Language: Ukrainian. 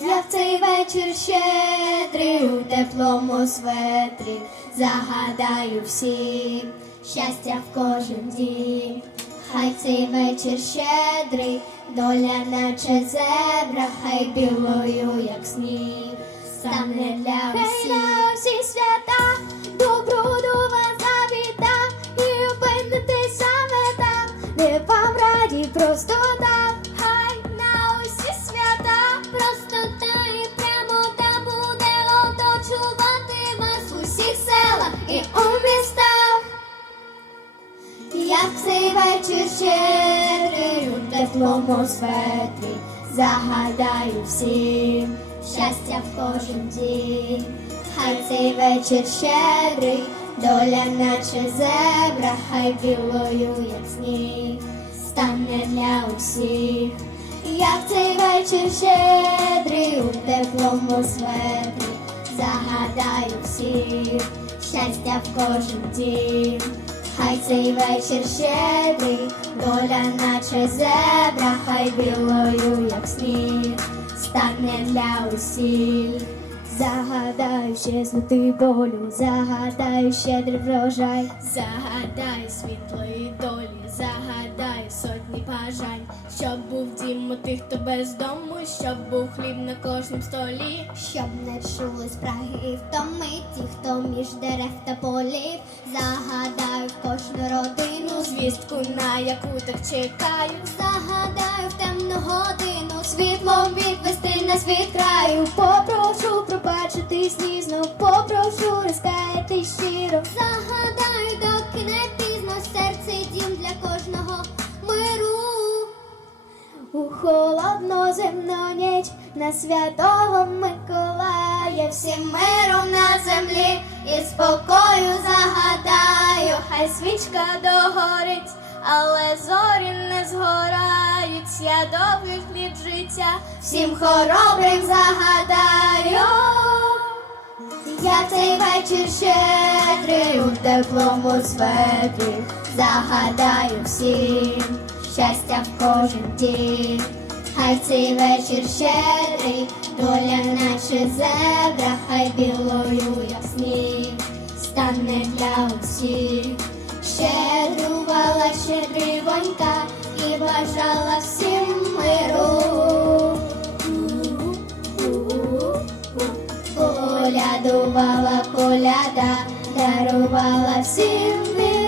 Я в цей вечір щедрий у теплому светрі загадаю всім щастя в кожен дім. Хай цей вечір щедрий, доля наче зебра, хай білою, як сніг, стане для всіх. Вечір щедрий у теплому светрі, загадаю всім щастя в кожен дім. Хай цей вечір щедрий, доля наче зебра, хай білою, як сніг, стане для усіх. Як цей вечір щедрий у теплому светрі, загадаю всіх щастя в кожен дім. Хай цей вечір щедрий, доля наче зебра, хай білою, як сніг, стане для усіх. Загадаю щезнути болю, загадаю щедрий врожай, загадаю світлої долі, загадаю сотні бажань, щоб був дім у тих, хто без дому, щоб був хліб на кожному столі, щоб не чули спраги втоми ті, хто між дерев та полів, загадаю звістку, на яку так чекаю, загадаю в темну годину світлом відвести на світ краю, попрошу пробачити слізно, попрошу розкаяти щиро, загадаю, доки не пізно серце дім для кожного миру. У холодну земну ніч на святого Миколая всім миром на землі і спокою свічка догорить, але зорі не згорають, я довгих літ життя всім хоробрим загадаю. Я цей вечір щедрий у теплому светрі загадаю всім щастя в кожен дім. Хай цей вечір щедрий, доля наче зебра, хай білою, Колядувала коляда, дарувала всім.